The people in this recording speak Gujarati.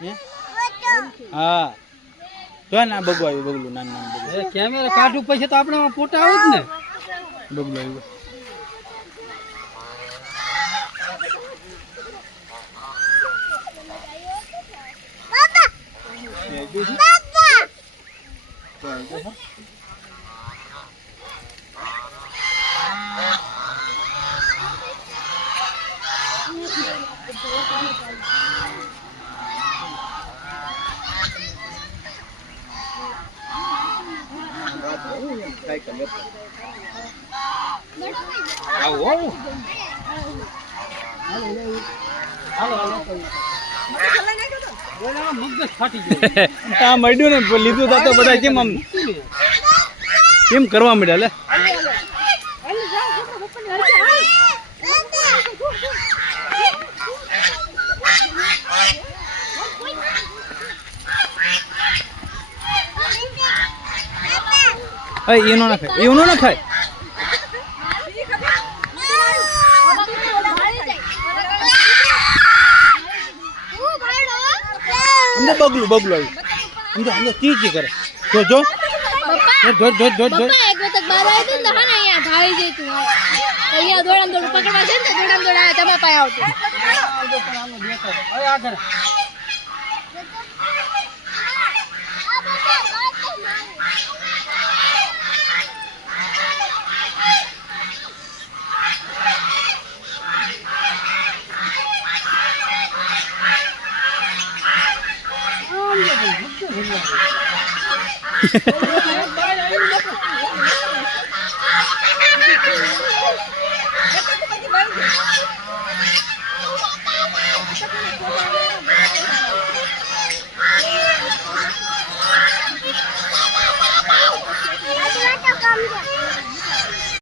હા તો ના બગલું આવ્યું બગલું નાનું નાનું બગલું કેમેરા કાઢું પછી તો આપણે ફોટા આવે જ ને બગલું આવ્યું આ મળ્યું ને લીધું તો બધા કેમ કરવા માંડ્યા લે એનો ના ખાય એનો ના ખાય બગલું બગલું આવ્યું સમજો ચી ચી કરે જો જો ધોધ ધોધ ધોધ ધોધ એક વખત બહાર આવી તો હા ને અહીંયા ધાઈ જઈતું અહીંયા દોડામ દોડ પકડવા છે ને દોડામ દોડ આ તમારા પાસે આવતું હવે આગળ Come